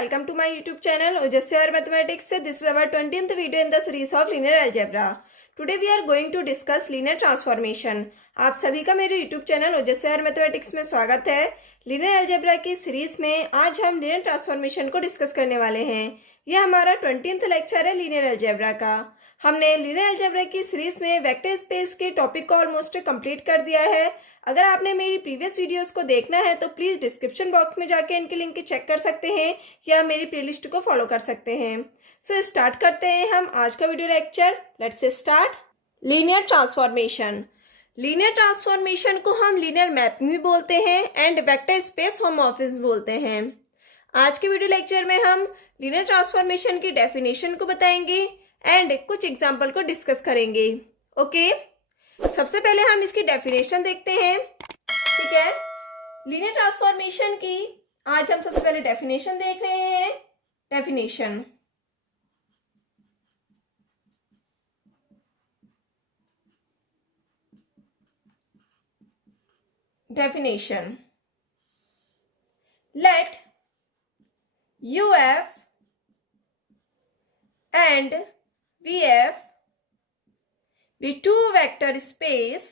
welcome to my YouTube channel Ojasvi Mathematics. This is our 20th video in the series of linear algebra. Today we are going to discuss linear transformation. आप सभी का मेरे YouTube channel ओजस्वी mathematics में स्वागत है। Linear algebra की series में आज हम लिनियर ट्रांसफॉर्मेशन को डिस्कस करने वाले हैं। यह हमारा 20th लेक्चर है लिनियर अलजेब्रा का। हमने लिनियर अलजेब्रा की सीरीज में वेक्टर स्पेस के टॉपिक को ऑलमोस्ट कंप्लीट कर दिया है। अगर आपने मेरी प्रीवियस वीडियोस को देखना है तो प्लीज़ डिस्क्रिप्शन बॉक्स में जाके इनके लिंक चेक कर सकते हैं या मेरी प्लेलिस्ट को फॉलो कर सकते हैं। सो स्टार्ट करते हैं हम आज का video lecture. Let's start. Linear transformation. Linear transformation को हम लीनियर मैपिंग भी बोलते हैं एंड वेक्टर स्पेस होमोमॉर्फिज्म बोलते हैं। आज के वीडियो लेक्चर में हम लीनियर ट्रांसफॉर्मेशन की डेफिनेशन को बताएंगे एंड कुछ एग्जाम्पल को डिस्कस करेंगे। ओके, सबसे पहले हम इसकी डेफिनेशन देखते हैं। ठीक है, लीनियर ट्रांसफॉर्मेशन की आज हम सबसे पहले डेफिनेशन देख रहे हैं। Definition let UF and VF be two vector space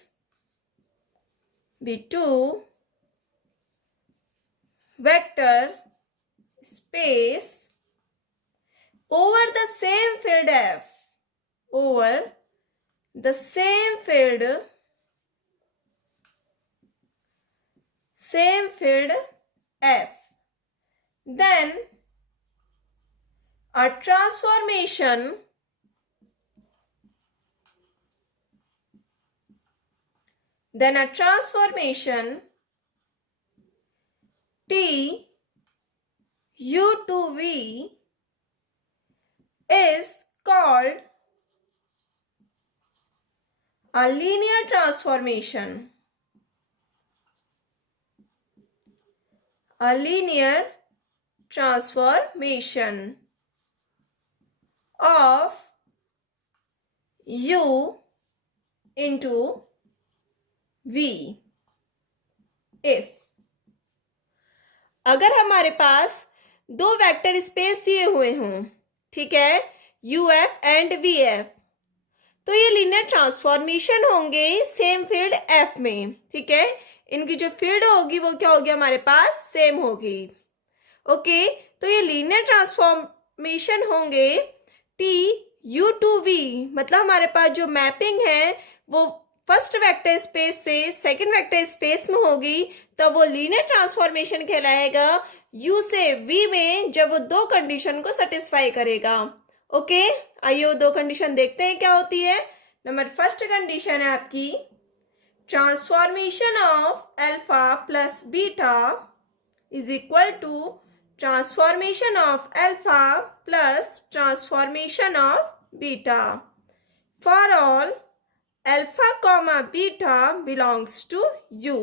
over the same field F, then a transformation T U to V is called a linear transformation. A linear transformation of U into V if अगर हमारे पास दो vector space दिए हुए हों, ठीक है, UF and VF, तो ये लीनियर ट्रांसफॉर्मेशन होंगे सेम फील्ड F में। ठीक है, इनकी जो फील्ड होगी वो क्या होगी, हमारे पास सेम होगी। ओके, तो ये लीनियर ट्रांसफॉर्मेशन होंगे T U टू V, मतलब हमारे पास जो मैपिंग है वो फर्स्ट वेक्टर स्पेस से सेकंड वेक्टर स्पेस में होगी, तो वो लीनियर ट्रांसफॉर्मेशन कहलाएगा U से V में जब वो दो कंडीशन को सेटिस्फाई करेगा। ओके, आइए वो दो कंडीशन देखते हैं क्या होती है। नंबर फर्स्ट कंडीशन है आपकी transformation of alpha plus beta is equal to transformation of alpha plus transformation of beta for all alpha comma beta belongs to U।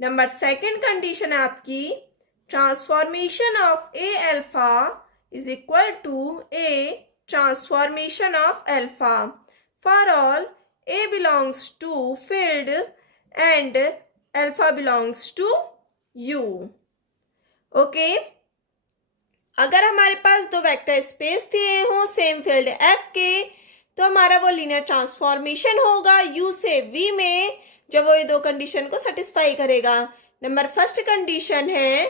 Number second condition है आपकी transformation of A alpha is equal to A transformation of alpha for all A belongs to field and alpha belongs to U। Okay, अगर हमारे पास दो vector space दिए हों same field F के, तो हमारा वो लीनियर ट्रांसफॉर्मेशन होगा U से V में जब वो ये दो कंडीशन को सेटिस्फाई करेगा। नंबर फर्स्ट कंडीशन है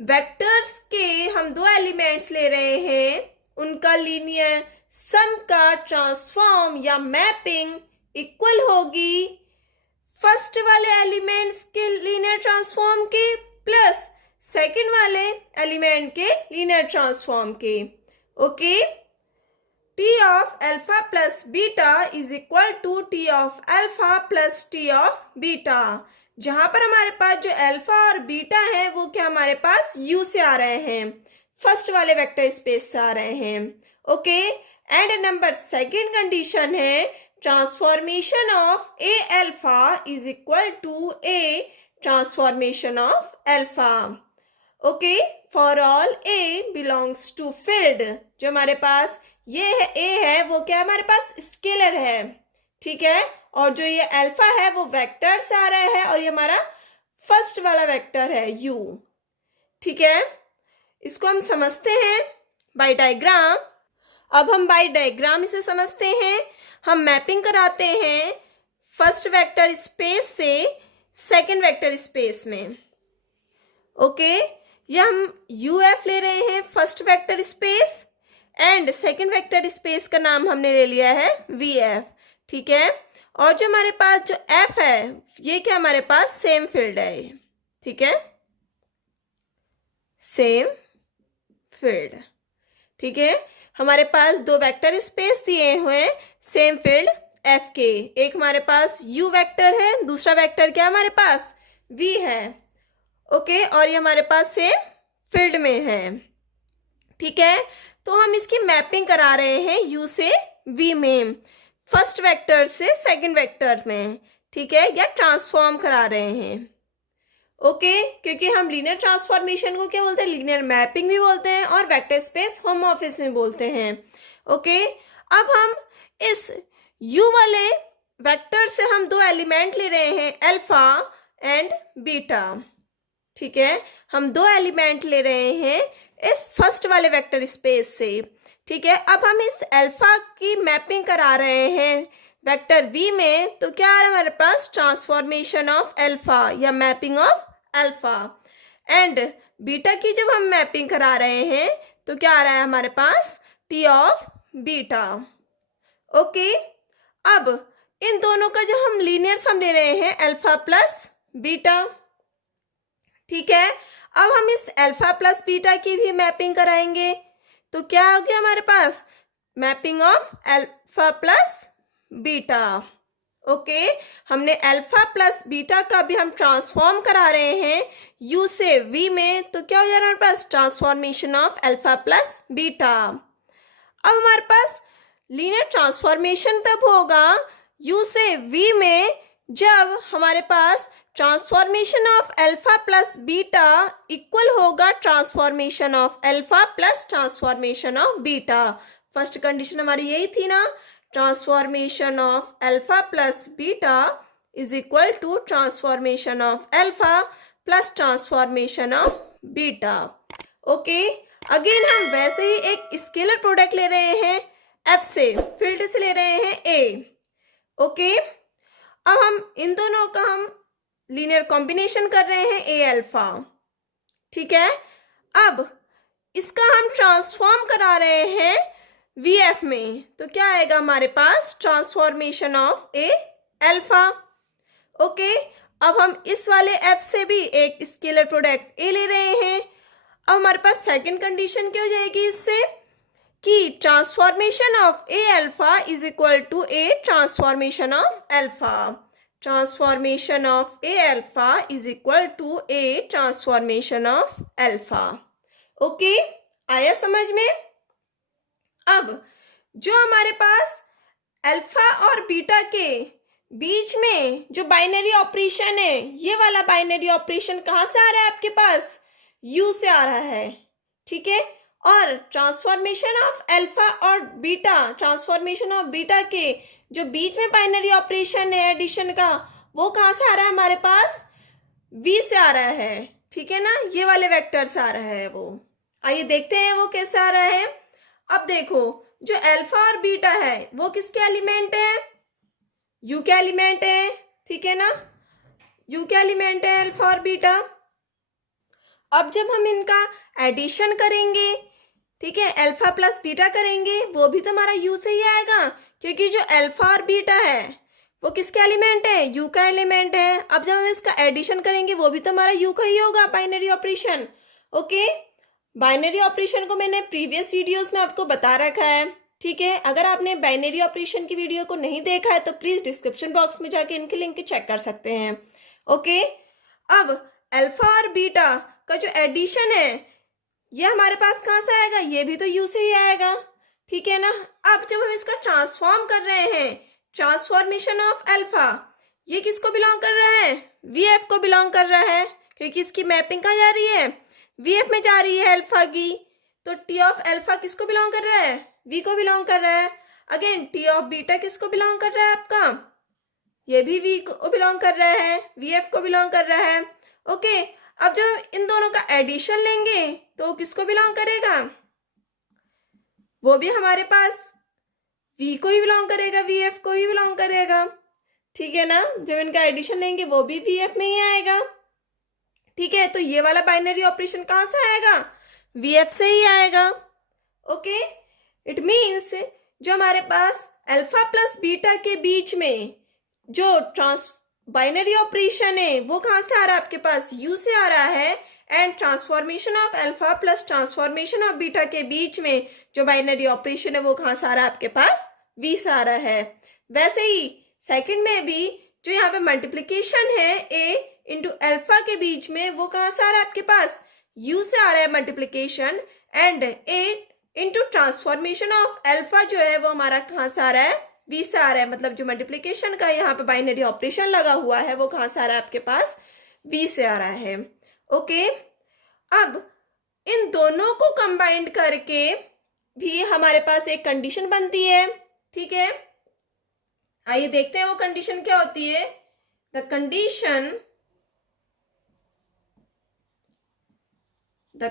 वेक्टर्स के हम दो एलिमेंट्स ले रहे हैं, उनका लीनियर सम का ट्रांसफॉर्म या मैपिंग इक्वल होगी फर्स्ट वाले एलिमेंट्स के लीनियर ट्रांसफॉर्म के प्लस सेकंड वाले एलिमेंट के लीनियर ट्रांसफॉर्म के। Okay, T of alpha plus beta is equal to T of alpha plus T of beta, जहां पर हमारे पास जो अल्फा और बीटा है वो क्या हमारे पास U से आ रहे हैं, फर्स्ट वाले वेक्टर स्पेस से आ रहे हैं। Okay, and number second condition है transformation of A alpha is equal to A transformation of alpha. Okay, for all A belongs to field, जो हमारे पास ये है ए है वो क्या हमारे पास स्केलर है। ठीक है, और जो ये अल्फा है वो वेक्टर से आ रहा है और ये हमारा फर्स्ट वाला वेक्टर है U। ठीक है, इसको हम समझते हैं बाय डायग्राम। अब हम बाय डायग्राम इसे समझते हैं। हम मैपिंग कराते हैं फर्स्ट वेक्टर स्पेस से सेकंड वेक्टर स्पेस में। ओके, ये हम यू एफ ले रहे हैं first vector space, and second vector space का नाम हमने ले लिया है वी एफ। ठीक है, और जो हमारे पास जो एफ है ये क्या हमारे पास सेम फील्ड है। ठीक है, सेम फील्ड। ठीक है, हमारे पास दो वेक्टर स्पेस दिए हुए सेम फील्ड एफ के। एक हमारे पास यू वेक्टर है, दूसरा वेक्टर क्या हमारे पास वी है। ओके, और ये हमारे पास सेम फील्ड में है। ठीक है, तो हम इसकी मैपिंग करा रहे हैं यू से वी में, फर्स्ट वेक्टर से सेकंड वेक्टर में। ठीक है, या ट्रांसफॉर्म करा रहे हैं। ओके, क्योंकि हम लीनियर ट्रांसफॉर्मेशन को क्या बोलते हैं, लीनियर मैपिंग भी बोलते हैं और वेक्टर स्पेस होमोमॉर्फिज्म में बोलते हैं। ओके, अब हम इस यू वाले वेक्टर से हम दो एलिमेंट ले रहे हैं अल्फा एंड बीटा। ठीक है, हम दो एलिमेंट ले रहे हैं इस फर्स्ट वाले वेक्टर स्पेस से। ठीक है, अब हम इस अल्फा की मैपिंग करा रहे हैं वेक्टर वी में, तो क्या आ रहा है हमारे पास ट्रांसफॉर्मेशन ऑफ अल्फा या mapping of alpha. And beta की जब हम मैपिंग करा रहे हैं तो क्या आ रहा है हमारे पास टी ऑफ बीटा। ओके, अब इन दोनों का जो हम लीनियर सम ले रहे हैं अल्फा प्लस बीटा। ठीक है, अब हम इस अल्फा प्लस बीटा की भी मैपिंग कराएंगे, तो क्या हो गया हमारे पास mapping of alpha plus beta. Okay, हमने अल्फा प्लस बीटा का भी हम ट्रांसफॉर्म करा रहे हैं यू से वी में, तो क्या हो जा रहा है हमारे पास transformation of alpha plus beta. अब हमारे पास लीनियर ट्रांसफॉर्मेशन तब होगा यू से वी में जब हमारे पास transformation of alpha plus beta equal होगा transformation of alpha plus transformation of beta. First condition हमारी यही थी ना, transformation of alpha plus beta is equal to transformation of alpha plus transformation of beta. Okay, again हम वैसे ही एक scalar product ले रहे हैं एफ से, फील्ड से ले रहे हैं ए। ओके, अब हम इन दोनों का हम लीनियर कॉम्बिनेशन कर रहे हैं ए अल्फा। ठीक है, अब इसका हम ट्रांसफॉर्म करा रहे हैं वी एफ में, तो क्या आएगा हमारे पास transformation of A alpha. Okay, अब हम इस वाले एफ से भी एक स्केलर प्रोडक्ट ए ले रहे हैं। अब हमारे पास सेकंड कंडीशन क्या हो जाएगी इससे कि transformation of A alpha is equal to A transformation of alpha. Transformation of A alpha is equal to A transformation of alpha. Okay, आया समझ में। अब जो हमारे पास अल्फा और बीटा के बीच में जो बाइनरी ऑपरेशन है, ये वाला बाइनरी ऑपरेशन कहाँ से आ रहा है आपके पास यू से आ रहा है। ठीक है, और ट्रांसफॉर्मेशन ऑफ अल्फा और बीटा, ट्रांसफॉर्मेशन ऑफ बीटा के जो बीच में बाइनरी ऑपरेशन है एडिशन का, वो कहाँ से आ रहा है हमारे पास वी से आ रहा है। ठीक है ना, ये वाले वेक्टर से आ रहा है वो। आइए देखते हैं वो कैसे आ रहा है। अब देखो, जो अल्फा और बीटा है वो किसके एलिमेंट है, यू के एलिमेंट है। ठीक है ना, यू के एलिमेंट है अल्फा और बीटा। अब जब हम इनका एडिशन करेंगे, ठीक है, अल्फा प्लस बीटा करेंगे, वो भी तो हमारा यू से ही आएगा, क्योंकि जो अल्फा और बीटा है वो किसके एलिमेंट है, यू का एलिमेंट है। अब जब हम इसका एडिशन करेंगे वो भी तो हमारा यू का ही होगा, binary operation. Okay, binary operation को मैंने प्रीवियस वीडियोस में आपको बता रखा है। ठीक है, अगर आपने बाइनरी ऑपरेशन की वीडियो को नहीं देखा है तो प्लीज डिस्क्रिप्शन बॉक्स में जाके इनके लिंक चेक कर सकते हैं। ओके, अब अल्फा और बीटा का जो एडिशन है ये हमारे पास कहाँ से आएगा, ये भी तो यू से ही आएगा। ठीक है ना, अब जब हम इसका ट्रांसफॉर्म कर रहे हैं, ट्रांसफॉर्मेशन ऑफ अल्फा, ये किसको बिलोंग कर रहा है, वी एफ को बिलोंग कर रहा है, क्योंकि इसकी मैपिंग कहाँ जा रही है, वी एफ में जा रही है अल्फा की। तो टी ऑफ अल्फा किसको बिलोंग कर रहा है, वी को बिलोंग कर रहा है। अगेन टी ऑफ बीटा किसको बिलोंग कर रहा है आपका, ये भी वी को बिलोंग कर रहा है, वी एफ को बिलोंग कर रहा है। ओके, अब जब इन दोनों का एडिशन लेंगे तो किसको बिलोंग करेगा, वो भी हमारे पास V को ही बिलोंग करेगा, VF को ही बिलोंग करेगा, ठीक है ना। जब इनका एडिशन लेंगे वो भी VF में ही आएगा, ठीक है। तो ये वाला बाइनरी ऑपरेशन कहाँ से आएगा, VF से ही आएगा, ओके। इट मीन्स जो हमारे पास अल्फा प्लस बीटा के बीच में जो बाइनरी ऑपरेशन है वो कहाँ से आ रहा है, आपके पास U से आ रहा है, and transformation of alpha plus transformation of beta के बीच में जो बाइनरी ऑपरेशन है वो कहाँ से आ रहा है, आपके पास V से आ रहा है। वैसे ही सेकंड में भी जो यहाँ पे मल्टीप्लीकेशन है A इंटू अल्फा के बीच में वो कहाँ से आ रहा है, आपके पास U से आ रहा है multiplication, and A into transformation of alpha जो है वो हमारा कहाँ से आ रहा है, V से आ रहा है। मतलब जो मल्टीप्लीकेशन का यहाँ पे बाइनरी ऑपरेशन लगा हुआ है वो कहाँ से आ रहा है, आपके पास V से आ रहा है, ओके। अब इन दोनों को कंबाइंड करके भी हमारे पास एक कंडीशन बनती है, ठीक है। आइए देखते हैं वो कंडीशन क्या होती है। The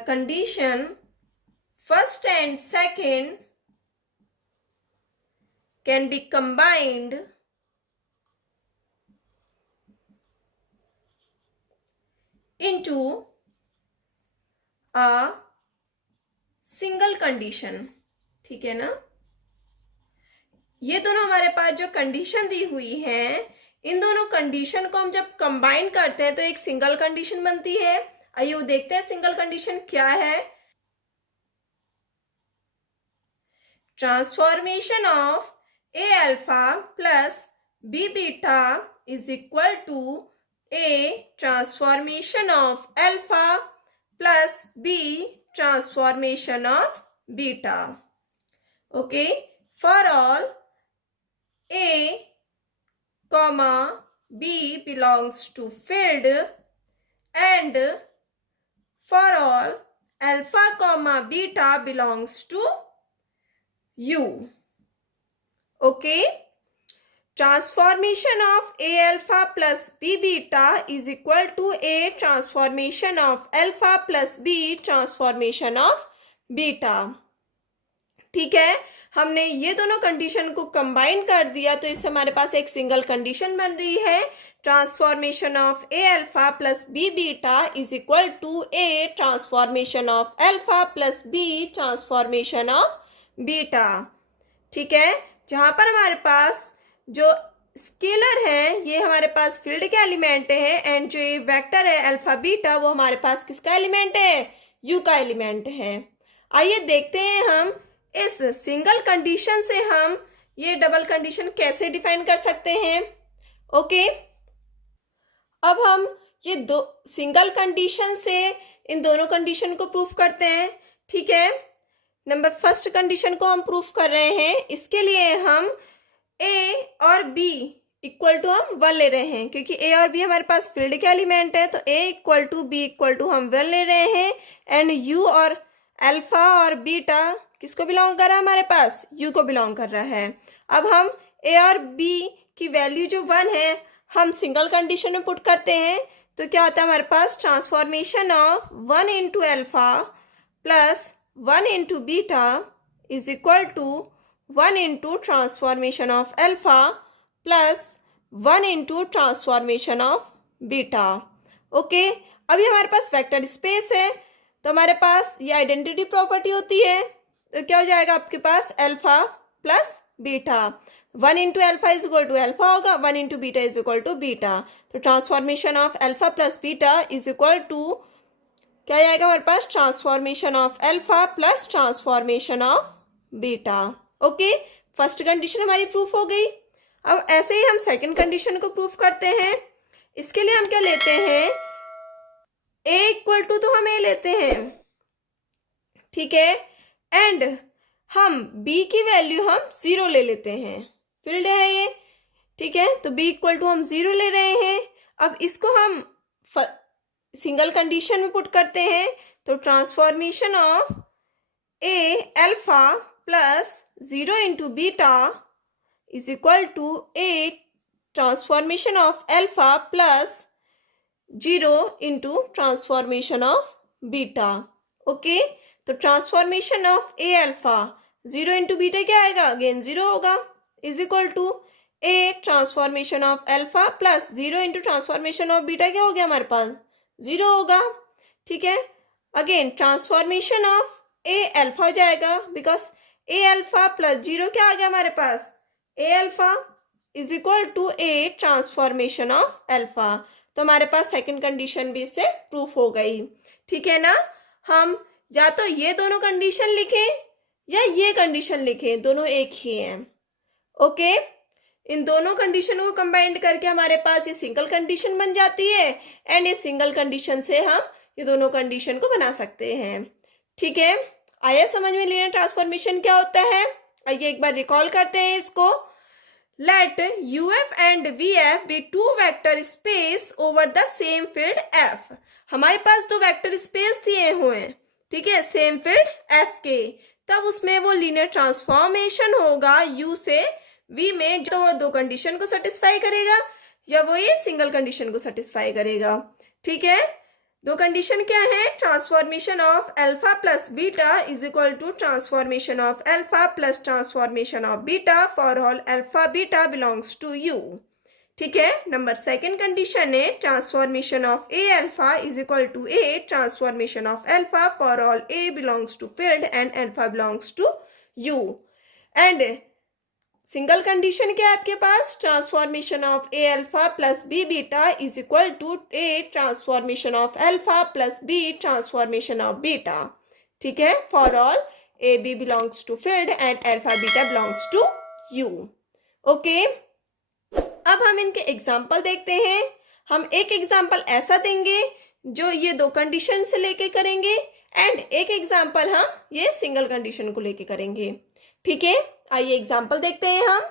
condition first and second can be combined into a single condition, ठीक है ना। ये दोनों हमारे पास जो कंडीशन दी हुई है, इन दोनों कंडीशन को हम जब कंबाइन करते हैं तो एक सिंगल कंडीशन बनती है। आइए वो देखते हैं सिंगल कंडीशन क्या है। Transformation of A alpha plus B beta is equal to A transformation of alpha plus B transformation of beta. Okay, for all A comma B belongs to field and for all alpha comma beta belongs to U. Okay, transformation of A alpha plus B beta is equal to A transformation of alpha plus B transformation of beta, ठीक है। हमने ये दोनों condition को combine कर दिया तो इससे हमारे पास एक सिंगल कंडीशन बन रही है। Transformation of A alpha plus B beta is equal to A transformation of alpha plus B transformation of beta, ठीक है। जहां पर हमारे पास जो स्केलर है ये हमारे पास फील्ड के एलिमेंट है, एंड जो ये वेक्टर है अल्फा बीटा वो हमारे पास किसका एलिमेंट है, U का एलिमेंट है। आइए देखते हैं हम इस सिंगल कंडीशन से हम ये डबल कंडीशन कैसे डिफाइन कर सकते हैं, ओके। अब हम ये दो सिंगल कंडीशन से इन दोनों कंडीशन को प्रूफ करते हैं, ठीक है। नंबर फर्स्ट कंडीशन को हम प्रूफ कर रहे हैं, इसके लिए हम A और B इक्वल टू हम 1 ले रहे हैं, क्योंकि A और B हमारे पास फील्ड के एलिमेंट है तो A equal to B equal to हम 1 ले रहे हैं, एंड U और अल्फा और बीटा किसको बिलोंग कर रहा है, हमारे पास U को बिलोंग कर रहा है। अब हम A और B की वैल्यू जो 1 है हम सिंगल कंडीशन में पुट करते हैं तो क्या होता है हमारे पास, transformation of 1 into alpha plus 1 into beta is equal to 1 into transformation of alpha plus 1 into transformation of beta. Okay, अभी हमारे पास वेक्टर स्पेस है तो हमारे पास ये आइडेंटिटी प्रॉपर्टी होती है, तो क्या हो जाएगा आपके पास alpha plus beta. 1 into alpha is equal to alpha होगा, 1 into beta is equal to beta. तो transformation of alpha plus beta is equal to क्या आएगा हमारे पास, transformation of alpha plus transformation of beta. Okay, first condition हमारी proof हो गई। अब ऐसे ही हम सेकंड कंडीशन को प्रूफ करते हैं। इसके लिए हम क्या लेते हैं, A इक्वल टू तो हम A लेते हैं, ठीक है, एंड हम B की वैल्यू हम 0 ले लेते हैं, फील्ड है ये, ठीक है। तो B इक्वल टू हम 0 ले रहे हैं। अब इसको हम सिंगल कंडीशन में पुट करते हैं तो transformation of A alpha plus 0 into beta is equal to A transformation of alpha plus 0 into transformation of beta. Okay, तो transformation of A alpha 0 into beta क्या आएगा, अगेन 0 होगा, is equal to A transformation of alpha plus 0 into transformation of beta क्या हो गया हमारे पास, 0 होगा। ठीक है, again transformation of A alpha हो जाएगा, बिकॉज ए अल्फा प्लस 0 क्या आ गया हमारे पास, A alpha is equal to A transformation of alpha. तो हमारे पास सेकंड कंडीशन भी इससे प्रूफ हो गई। ठीक है ना, हम या तो ये दोनों कंडीशन लिखें या ये कंडीशन लिखें, दोनों एक ही हैं। ओके, इन दोनों कंडीशन को कंबाइंड करके हमारे पास ये सिंगल कंडीशन बन जाती है, एंड इस सिंगल कंडीशन से हम ये दोनों कंडीशन को बना सकते हैं। ठीक है, आया समझ में लीनियर ट्रांसफॉर्मेशन क्या होता है। आइए एक बार रिकॉल करते हैं इसको। Let UF and VF be two vector space over the same field F। हमारे पास दो वेक्टर स्पेस दिए हुए हैं, ठीक है, सेम फील्ड F के, तब उसमें वो लीनियर ट्रांसफॉर्मेशन होगा U से V में, जो वो दो कंडीशन को सेटिस्फाई करेगा या वो ये सिंगल कंडीशन को सेटिस्फाई करेगा। ठीक है, दो कंडीशन क्या है, transformation of alpha plus beta is equal to transformation of alpha plus transformation of beta for all alpha beta belongs to U. ठीक है, नंबर सेकंड कंडीशन है transformation of A alpha is equal to A transformation of alpha for all A belongs to field and alpha belongs to U. And single condition क्या है आपके पास, transformation of A alpha plus B beta is equal to A transformation of alpha plus b transformation of beta. ठीक है, for all a b belongs to field and alpha beta belongs to U. Okay, अब हम इनके example देखते हैं। हम एक example ऐसा देंगे जो ये दो कंडीशन से लेके करेंगे, एंड एक एग्जाम्पल हम ये सिंगल कंडीशन को लेके करेंगे। ठीक है, आइए एग्जाम्पल देखते हैं हम।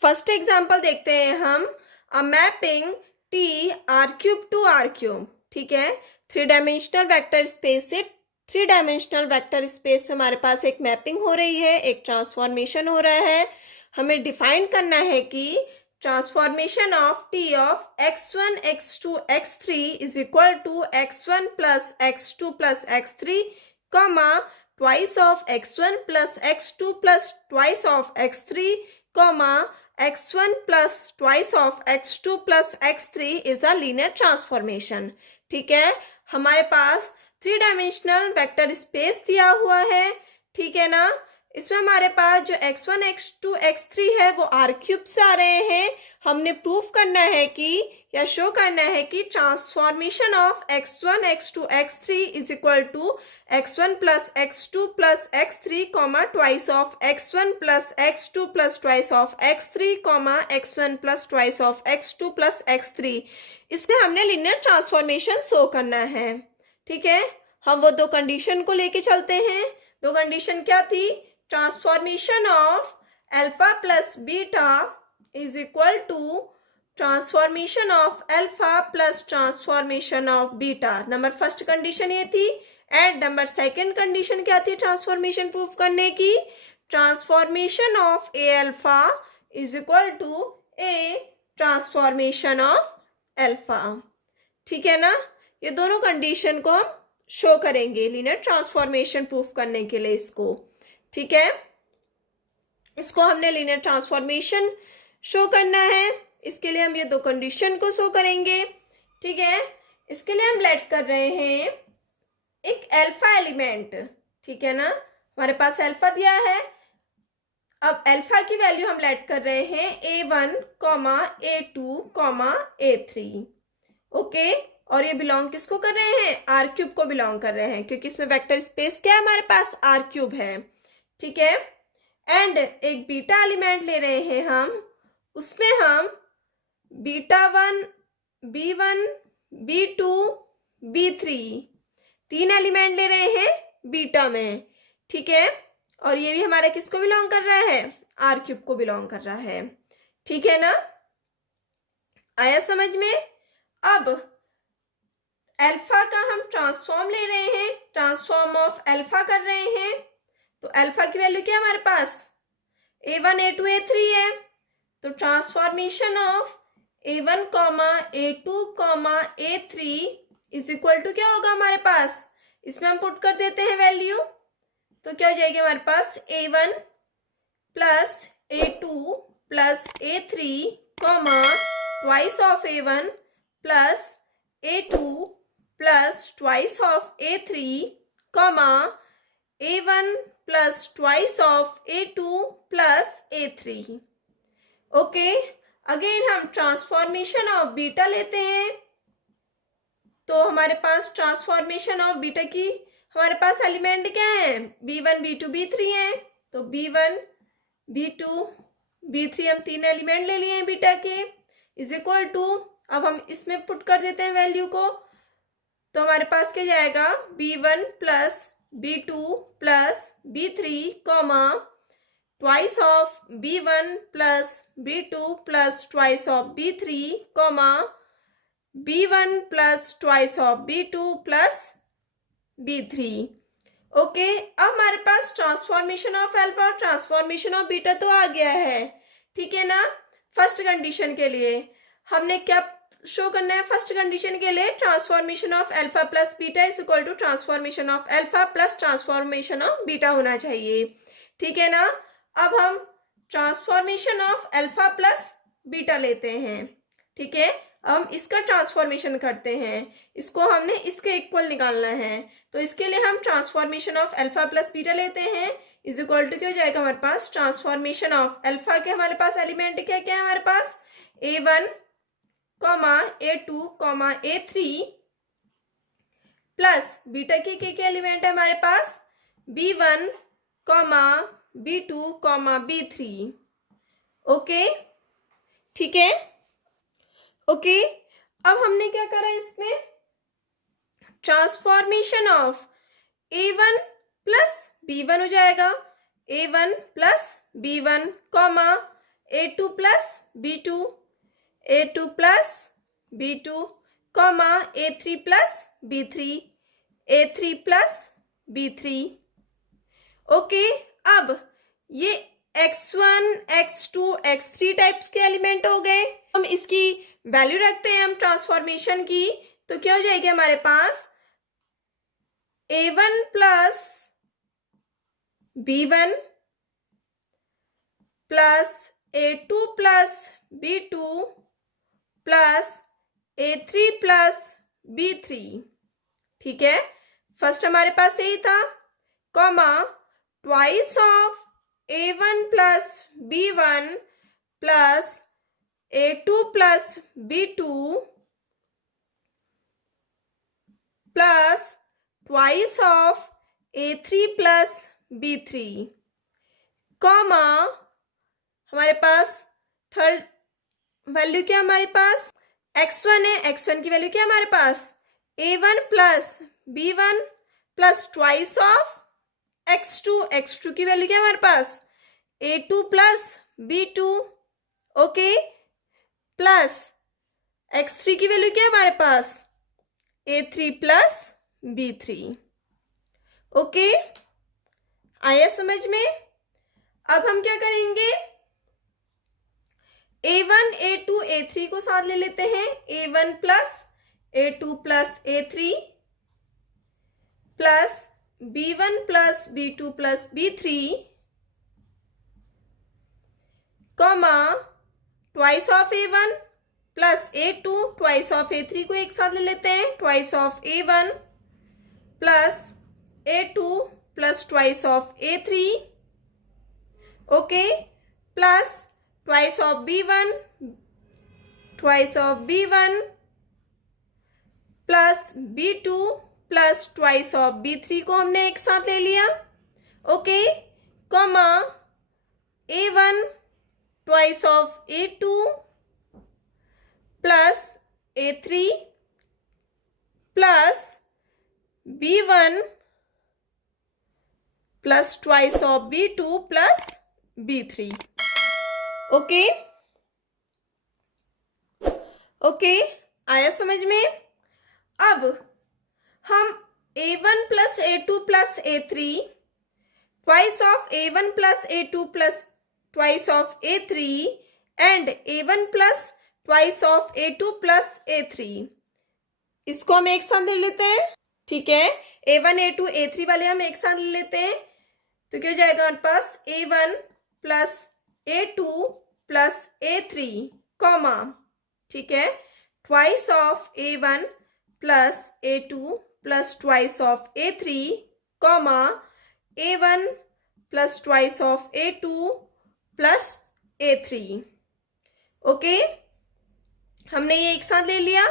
फर्स्ट एग्जाम्पल देखते हैं हम, a mapping T R cube to R cube. ठीक है, थ्री डायमेंशनल वेक्टर स्पेस से थ्री डायमेंशनल वेक्टर स्पेस में हमारे पास एक मैपिंग हो रही है, एक ट्रांसफॉर्मेशन हो रहा है। हमें डिफाइन करना है कि transformation of T of x1 x2 x3 is equal to x1 plus x2 plus x3 comma twice of x1 plus x2 plus twice of x3 comma x1 plus twice of x2 plus x3 is a linear transformation। ठीक है, हमारे पास three dimensional vector space दिया हुआ है। ठीक है ना, इसमें हमारे पास जो x1 x2 x3 है वो आर क्यूब से आ रहे हैं। हमने प्रूफ करना है कि या शो करना है कि transformation of x1 x2 x3 is equal to x1 plus x2 plus x3 comma twice of x1 plus x2 plus twice of x3 comma x1 plus twice of x2 plus x3। इसमें हमने linear transformation show करना है। ठीक है, हम वो दो condition को लेके चलते हैं। दो कंडीशन क्या थी, transformation of alpha plus beta is equal to transformation of alpha plus transformation of beta. Number first condition ये थी, एंड नंबर सेकंड कंडीशन क्या थी ट्रांसफॉर्मेशन प्रूफ करने की, transformation of A alpha is equal to A transformation of alpha. ठीक है ना, ये दोनों कंडीशन को हम शो करेंगे लीनियर ट्रांसफॉर्मेशन प्रूफ करने के लिए इसको। ठीक है, इसको हमने लीनियर ट्रांसफॉर्मेशन शो करना है, इसके लिए हम ये दो कंडीशन को शो करेंगे। ठीक है, इसके लिए हम लेट कर रहे हैं एक अल्फा एलिमेंट। ठीक है ना, हमारे पास अल्फा दिया है। अब अल्फा की वैल्यू हम लेट कर रहे हैं A1, A2, A3। ओके, और ये बिलोंग किसको कर रहे हैं, आर क्यूब को बिलोंग कर रहे हैं, क्योंकि इसमें वेक्टर स्पेस क्या है हमारे पास, आर क्यूब है। ठीक है, एंड एक बीटा एलिमेंट ले रहे हैं हम, उसमें हम बीटा1, B1, B2, B3 तीन एलिमेंट ले रहे हैं बीटा में। ठीक है, और ये भी हमारा किसको बिलोंग कर रहा है, आर क्यूब को बिलोंग कर रहा है। ठीक है ना, आया समझ में। अब अल्फा का हम ट्रांसफॉर्म ले रहे हैं, ट्रांसफॉर्म ऑफ अल्फा कर रहे हैं, तो अल्फा की वैल्यू क्या है हमारे पास, A1 A2 A3 है, तो transformation of A1 comma A2 comma A3 is equal to क्या होगा हमारे पास, इसमें हम पुट कर देते हैं वैल्यू, तो क्या हो जाएगी हमारे पास A1 plus A2 plus A3 comma twice of A1 plus A2 plus twice of A3 comma A1 plus twice of A2 plus A3। Okay, again हम ट्रांसफॉर्मेशन ऑफ बीटा लेते हैं, तो हमारे पास ट्रांसफॉर्मेशन ऑफ बीटा की हमारे पास element क्या है, B1 B2 B3 है, तो B1 B2 B3 हम तीन एलिमेंट ले लिए हैं बीटा के, इज इक्वल टू, अब हम इसमें पुट कर देते हैं वैल्यू को, तो हमारे पास क्या जाएगा B1 plus B2 plus B3 comma twice of B1 plus B2 plus twice of B3 comma B1 plus twice of B2 plus B3। Okay, अब हमारे पास ट्रांसफॉर्मेशन ऑफ अल्फा और ट्रांसफॉर्मेशन ऑफ बीटा तो आ गया है, ठीक है ना। फर्स्ट कंडीशन के लिए हमने क्या शो करना है, फर्स्ट कंडीशन के लिए transformation of alpha plus beta is equal to transformation of alpha plus transformation of beta होना चाहिए, ठीक है ना। अब हम transformation of alpha plus beta लेते हैं, ठीक है, हम इसका ट्रांसफॉर्मेशन करते हैं, इसको हमने इसके इक्वल निकालना है, तो इसके लिए हम transformation of alpha plus beta लेते हैं, इज इक्वल टू क्या हो जाएगा हमारे पास, ट्रांसफॉर्मेशन ऑफ अल्फा के हमारे पास एलिमेंट क्या क्या है हमारे पास, A1 comma A2 comma A3 plus beta के क्या एलिमेंट है हमारे पास, B1 comma B2 comma B3। Okay, ठीक है। ओके, अब हमने क्या करा इसमें, transformation of A1 plus B1 हो जाएगा, A1 plus B1 comma A2 plus B2, A2 plus B2 comma A3 plus B3, A3 plus B3। Okay, अब ये x1 x2 x3 टाइप्स के एलिमेंट हो गए, हम इसकी वैल्यू रखते हैं हम ट्रांसफॉर्मेशन की, तो क्या हो जाएगी हमारे पास A1 plus B1 plus A2 plus B2 plus A3 plus B3, ठीक है। फर्स्ट हमारे पास यही था, comma twice of A1 plus B1 plus A2 plus B2 plus twice of A3 plus B3, comma हमारे पास थर्ड वैल्यू क्या हमारे पास x1 है, x1 की वैल्यू क्या हमारे पास A1 plus B1 plus twice of x2, x2 की वैल्यू क्या हमारे पास A2 plus B2, okay, plus x3 की वैल्यू क्या है हमारे पास A3 प्लस B3। ओके, आया समझ में। अब हम क्या करेंगे, A1 A2 A3 को साथ ले लेते हैं, A1 plus A2 plus A3 plus B1 plus B2 plus B3 comma twice of A1 plus A2 twice of A3 को एक साथ ले लेते हैं, twice of A1 plus A2 plus twice of A3, okay, plus twice of B1 twice of B1 plus B2 plus twice of B3 को हमने एक साथ ले लिया, okay, comma A1 twice of A2 plus A3 plus B1 plus twice of B2 plus B3, okay, okay, आया समझ में। अब हम A1 plus A2 plus A3 twice of A1 plus A2 plus twice of A3 and A1 plus twice of A2 plus A3। इसको हम एक साथ ले लेते हैं, ठीक है। A1 A2 A3 वाले हम एक साथ ले लेते हैं, तो क्या हो जाएगा हमारे पास A1 plus A2 plus A3 comma, ठीक है, twice of A1 plus A2 plus twice of A3 comma A1 plus twice of A2 plus A3। Okay, हमने ये एक साथ ले लिया,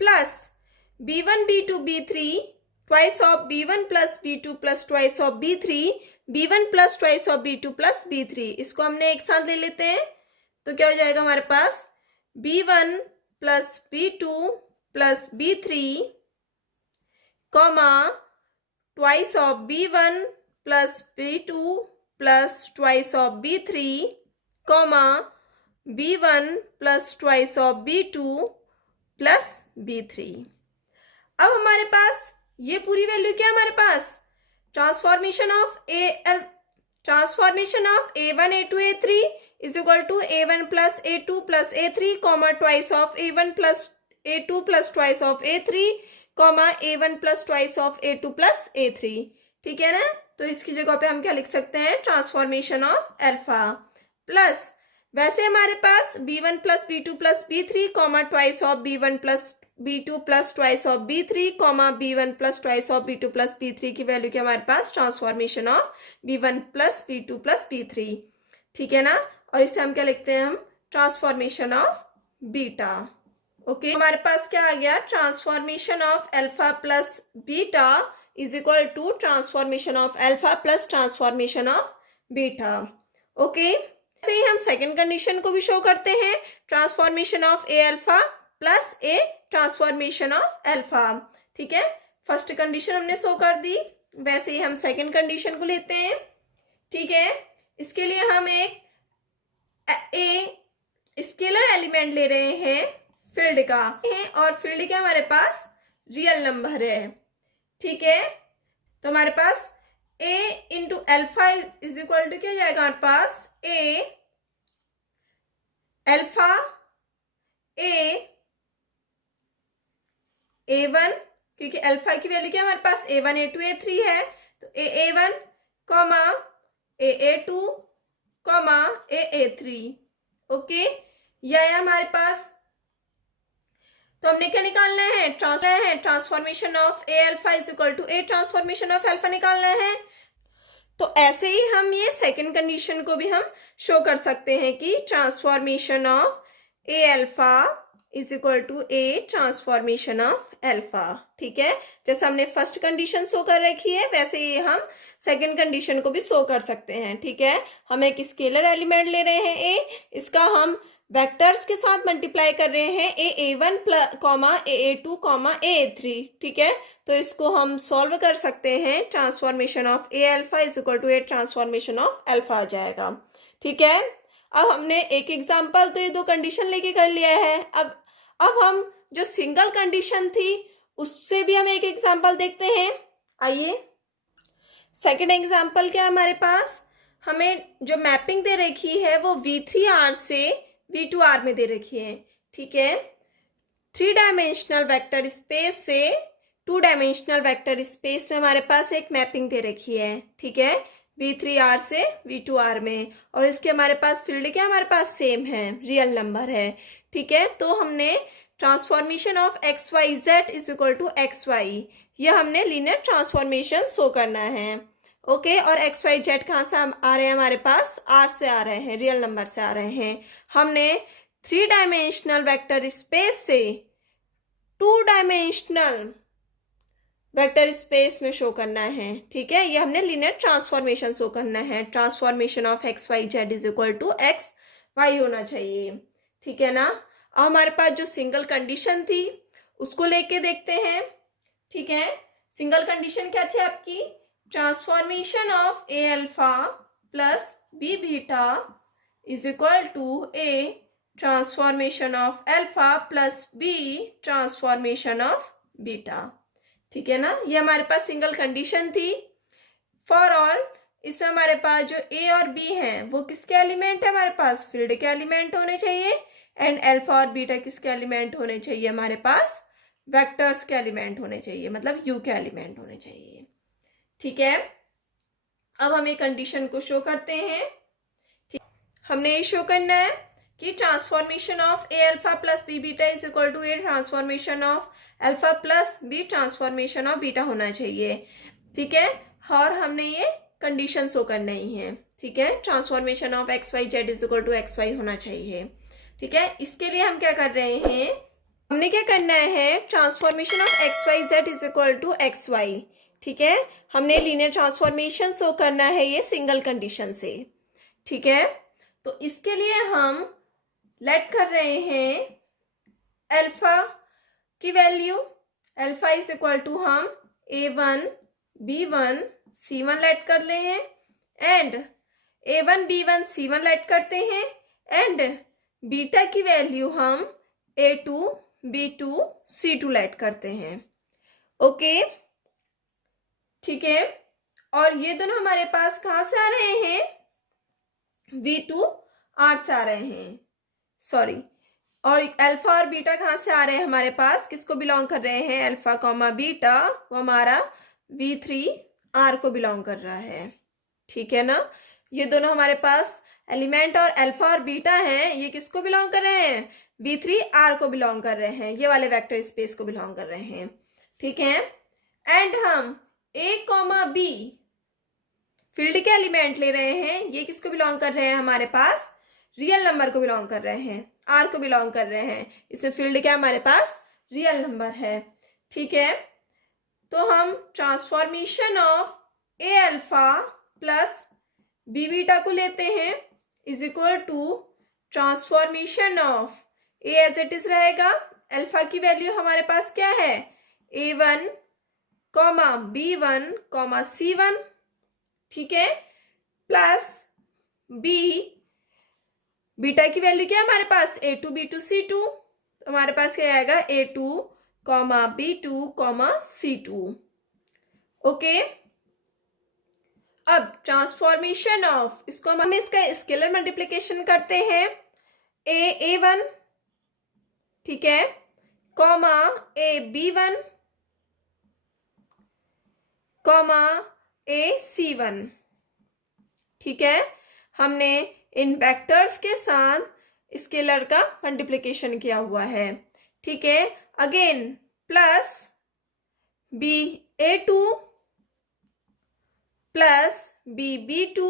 plus B1 B2 B3 twice of B1 plus B2 plus twice of B3, B1 plus twice of B2 plus B3। इसको हमने एक साथ ले लेते हैं, तो क्या हो जाएगा हमारे पास B1 plus B2 plus B3 comma twice of B1 plus B2 plus twice of B3 comma B1 plus twice of B2 plus B3। अब हमारे पास ये पूरी वैल्यू क्या है हमारे पास, transformation of A1 A2 A3 is equal to A1 plus A2 plus A3 comma twice of A1 plus A2 plus twice of A3 comma A1 plus twice of A2 plus A3, ठीक है ना। तो इसकी जगह पे हम क्या लिख सकते हैं, ट्रांसफॉर्मेशन ऑफ अल्फा प्लस, वैसे हमारे पास B1 plus B2 plus B3 comma twice of B1 plus B2 plus twice of B3 comma B1 plus twice of B2 plus B3 की वैल्यू क्या हमारे पास, transformation of B1 plus B2 plus B3, ठीक है ना। और इसे हम क्या लिखते हैं, हम ट्रांसफॉर्मेशन ऑफ बीटा। ओके, हमारे पास क्या आ गया, transformation of alpha plus beta is equal to transformation of alpha plus transformation of beta. Okay, ऐसे ही हम सेकंड कंडीशन को भी शो करते हैं, transformation of A alpha plus A transformation of alpha, ठीक है। फर्स्ट कंडीशन हमने शो कर दी, वैसे ही हम सेकंड कंडीशन को लेते हैं, ठीक है। इसके लिए हम एक स्केलर एलिमेंट ले रहे हैं फील्ड का है, और फील्ड क्या हमारे पास रियल नंबर है, ठीक है। तो हमारे पास a into alpha is equal to क्या हो जाएगा हमारे पास, a अल्फा A1, क्योंकि अल्फा की वैल्यू क्या हमारे पास A1 A2 A3 है, तो A1 comma A2 comma A3। Okay, यह है हमारे पास। तो हमने क्या निकालना है, transformation of A alpha is equal to A transformation of alpha निकालना है। तो ऐसे ही हम ये सेकंड कंडीशन को भी हम शो कर सकते हैं कि transformation of A alpha is equal to A transformation of alpha, ठीक है। जैसे हमने फर्स्ट कंडीशन शो कर रखी है, वैसे ही हम सेकंड कंडीशन को भी शो कर सकते हैं, ठीक है। हम एक स्केलर एलिमेंट ले रहे हैं ए, इसका हम वेक्टर्स के साथ मल्टीप्लाई कर रहे हैं A1 comma A2 comma A3, ठीक है। तो इसको हम सॉल्व कर सकते हैं, transformation of A alpha is equal to A transformation of alpha आ जाएगा, ठीक है। अब हमने एक एग्जांपल तो ये दो कंडीशन लेके कर लिया है। अब हम जो सिंगल कंडीशन थी उससे भी हम एक एग्जांपल देखते हैं। आइए, सेकंड एग्जांपल क्या हमारे पास, हमें जो मैपिंग दे रखी है वो V3R से V2R में दे रखी है, ठीक है। 3 डायमेंशनल वेक्टर स्पेस से 2 डायमेंशनल वेक्टर स्पेस में हमारे पास एक मैपिंग दे रखी है, ठीक है, V3R से V2R में, और इसके हमारे पास फील्ड क्या हमारे पास सेम है, रियल नंबर है, ठीक है। तो हमने transformation of XYZ is equal to XY, यह हमने लीनियर ट्रांसफॉर्मेशन शो करना है, ओके। और XYZ कहाँ से आ रहे हैं हमारे पास, R से आ रहे हैं, रियल नंबर से आ रहे हैं। हमने 3 डायमेंशनल वेक्टर स्पेस से 2 डायमेंशनल वेक्टर स्पेस में शो करना है, ठीक है। ये हमने लीनियर ट्रांसफॉर्मेशन शो करना है, transformation of XYZ is equal to XY होना चाहिए, ठीक है ना। अब हमारे पास जो सिंगल कंडीशन थी उसको लेके देखते हैं, ठीक है। सिंगल कंडीशन क्या थी आपकी, transformation of A alpha plus B beta is equal to A transformation of alpha plus b transformation of beta, ठीक है ना। ये हमारे पास सिंगल कंडीशन थी। फॉर ऑल, इसमें हमारे पास जो ए और बी हैं वो किसके एलिमेंट है, हमारे पास फील्ड के एलिमेंट होने चाहिए, एंड अल्फा और बीटा किसके एलिमेंट होने चाहिए हमारे पास? वेक्टर्स के एलिमेंट होने चाहिए, मतलब यू के एलिमेंट होने चाहिए। ठीक है, अब हम एक कंडीशन को शो करते हैं। ठीक, हमने ये शो करना है कि transformation of A alpha plus B beta is equal to A transformation of alpha plus b transformation of beta होना चाहिए। ठीक है, और हमने ये कंडीशन शो करना ही है। ठीक है, transformation of x y z is equal to x y होना चाहिए। ठीक है, इसके लिए हम क्या कर रहे हैं, हमने क्या करना है, transformation of x y z is equal to x y. ठीक है, हमने लीनियर ट्रांसफॉर्मेशन शो करना है ये सिंगल कंडीशन से। ठीक है, तो इसके लिए हम लेट कर रहे हैं अल्फा की value, alpha is equal to हम a1 b1 c1 लेट कर रहे हैं, and a1 b1 c1 late करते हैं, एंड बीटा की वैल्यू हम a2 b2 c2 लेट करते हैं। ओके, ठीक है, और ये दोनों हमारे पास कहाँ से आ रहे हैं, v2 r से आ रहे हैं, सॉरी, और अल्फा और बीटा कहाँ से आ रहे हैं हमारे पास, किसको बिलोंग कर रहे हैं, अल्फा कॉमा बीटा, वो हमारा v3 r को बिलोंग कर रहा है। ठीक है ना, ये दोनों हमारे पास एलिमेंट और अल्फा और बीटा हैं, ये किसको बिलोंग कर रहे हैं, v3 r को बिलोंग कर रहे हैं, ये वाले वेक्टर स्पेस को बिलोंग कर रहे हैं। ठीक है, एंड हम a कॉमा b फील्ड के एलिमेंट ले रहे हैं, ये किसको बिलोंग कर रहे हैं हमारे पास, रियल नंबर को बिलोंग कर रहे हैं, आर को बिलोंग कर रहे हैं, इसमें फील्ड क्या हमारे पास, रियल नंबर है। ठीक है, तो हम transformation of A alpha plus B beta को लेते हैं is equal to transformation of a as it is रहेगा, अल्फा की वैल्यू हमारे पास क्या है, a1 comma b1 comma c1, ठीक है, प्लस बी बीटा की वैल्यू क्या है हमारे पास, a2 b2 c2, हमारे पास क्या आएगा, a2 comma b2 comma c2। Okay, अब ट्रांसफॉर्मेशन ऑफ, इसको हम इसका स्केलर मल्टीप्लिकेशन करते हैं, a1, ठीक है, कॉमा b1 कॉमा c1। ठीक है, हमने इन वेक्टर्स के साथ स्केलर का मल्टीप्लिकेशन किया हुआ है। ठीक है, again plus ba2 plus bb2,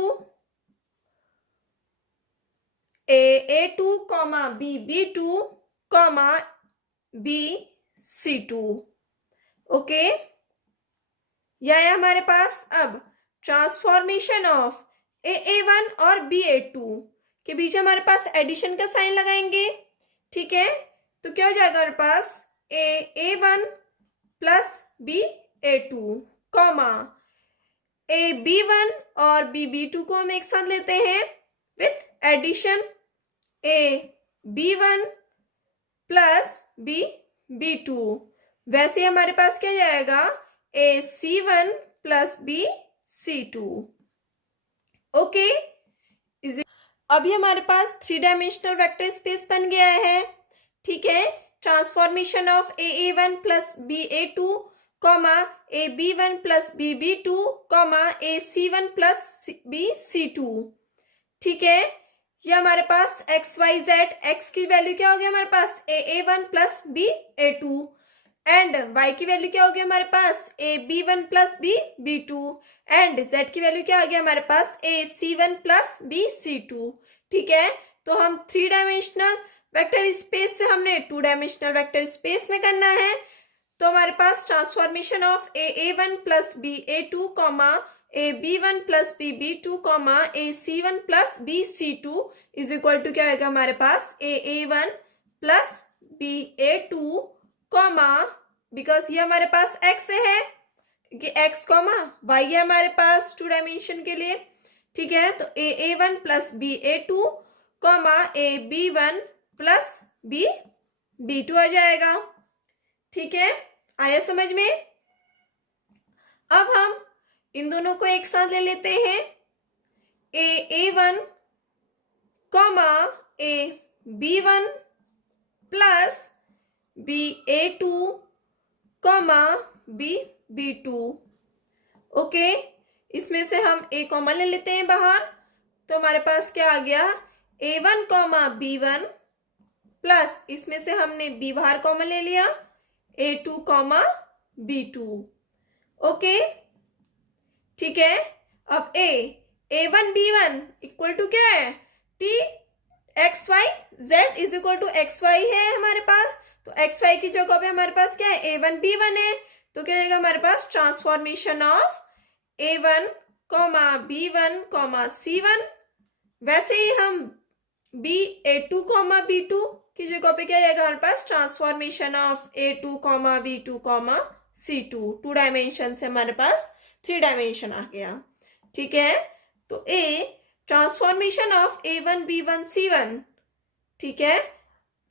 a2 comma bb2 comma bc2। Okay, यह है हमारे पास। अब ट्रांसफॉर्मेशन ऑफ a1 और ba2 के बीच हमारे पास एडिशन का साइन लगाएंगे। ठीक है, तो क्या हो जाएगा हमारे पास, a1 plus ba2 comma ab1 और bb2 को हम एक साथ लेते हैं with addition ab1 plus bb2, वैसे हमारे पास क्या जाएगा, ac1 प्लस bc2। ओके, अभी हमारे पास 3 डायमेंशनल वेक्टर स्पेस बन गया है। ठीक है, transformation of a1 plus ba2 comma ab1 plus bb2 comma ac1 plus bc2। ठीक है, ये हमारे पास एक्स वाई जेड, एक्स की वैल्यू क्या हो गया हमारे पास, a1 plus ba2, and y की वैल्यू क्या हो गया हमारे पास, ab1 plus b2, and z की वैल्यू क्या आ गया हमारे पास, ac1 प्लस bc2। ठीक है, तो हम 3 डायमेंशनल वेक्टर स्पेस से हमने 2 डायमेंशनल वेक्टर स्पेस में करना है, तो हमारे पास transformation of a1 plus ba2 comma ab1 plus bb2 comma ac1 plus bc2 is equal to क्या आएगा हमारे पास, a1 plus ba2 comma, because ये हमारे पास x है, क्योंकि x कॉमा y है हमारे पास 2 डायमेंशन के लिए। ठीक है, तो a1 plus ba2 comma ab1 plus b2 आ जाएगा। ठीक है, आया समझ में। अब हम इन दोनों को एक साथ ले लेते हैं, a1 comma ab1 plus BA2 comma B2। Okay, इसमें से हम A कॉमन ले लेते हैं बाहर, तो हमारे पास क्या आ गया, A1 कॉमा B1 प्लस इसमें से हमने B बाहर कॉमन ले लिया, A2 कॉमा B2। ओके, ठीक है। अब A1 B1 इक्वल टू क्या है, T XY Z is equal to XY है हमारे पास, तो XY की जगह पे हमारे पास क्या है, A1 B1 है, तो क्या आएगा हमारे पास transformation of A1 comma B1 comma C1। वैसे ही हम A2 कॉमा B2 की जगह पे क्या आएगा हमारे पास transformation of A2 comma B2 comma C2। 2 dimension से हमारे पास 3 डायमेंशन आ गया, ठीक है। तो A transformation of A1 B1 C1, ठीक है।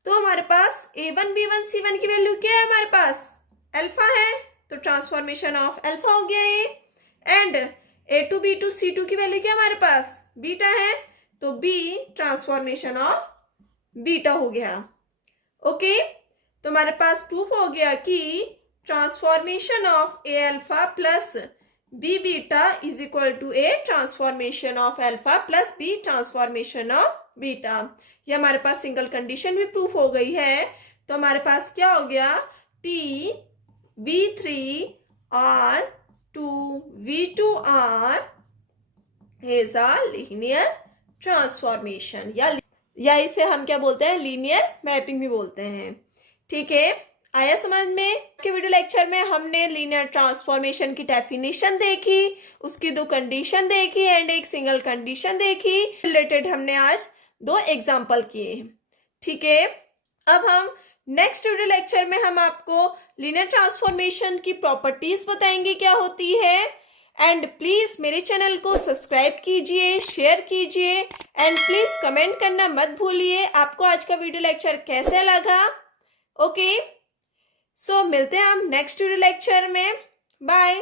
तो हमारे पास A1 B1 C1 की वैल्यू क्या है, हमारे पास अल्फा है, तो ट्रांसफॉर्मेशन ऑफ अल्फा हो गया ये। एंड A2 B2 C2 की वैल्यू क्या हमारे पास बीटा है, तो B ट्रांसफॉर्मेशन ऑफ बीटा हो गया। ओके, तो हमारे पास प्रूफ हो गया कि transformation of A alpha plus B beta is equal to A transformation of alpha plus B transformation of beta. ये हमारे पास सिंगल कंडीशन भी प्रूफ हो गई है। तो हमारे पास क्या हो गया, T V3 R2 V2 R is a linear transformation, या इसे हम क्या बोलते हैं, लीनियर मैपिंग भी बोलते हैं, ठीक है। आया समझ में। के वीडियो लेक्चर में हमने लीनियर ट्रांसफॉर्मेशन की डेफिनेशन देखी, उसकी 2 कंडीशन देखी एंड एक सिंगल कंडीशन देखी। रिलेटेड हमने आज 2 एग्जाम्पल किए, ठीक है। अब हम नेक्स्ट वीडियो लेक्चर में हम आपको लीनियर ट्रांसफॉर्मेशन की प्रॉपर्टीज बताएंगे क्या होती है। एंड प्लीज मेरे चैनल को सब्सक्राइब कीजिए, शेयर कीजिए एंड प्लीज कमेंट करना मत भूलिए आपको आज का वीडियो लेक्चर कैसा लगा। ओके, सो मिलते हैं हम नेक्स्ट वीडियो लेक्चर में। बाय।